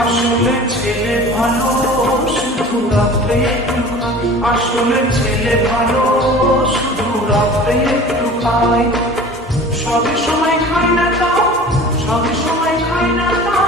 আসলে ছেলে ভালো শুধু রাত্রে একটু খায়, আসলে ছেলে ভালো শুধু রাত্রে একটু খায়। সব সময় খায় না তাও, সব সময় খায় না তাও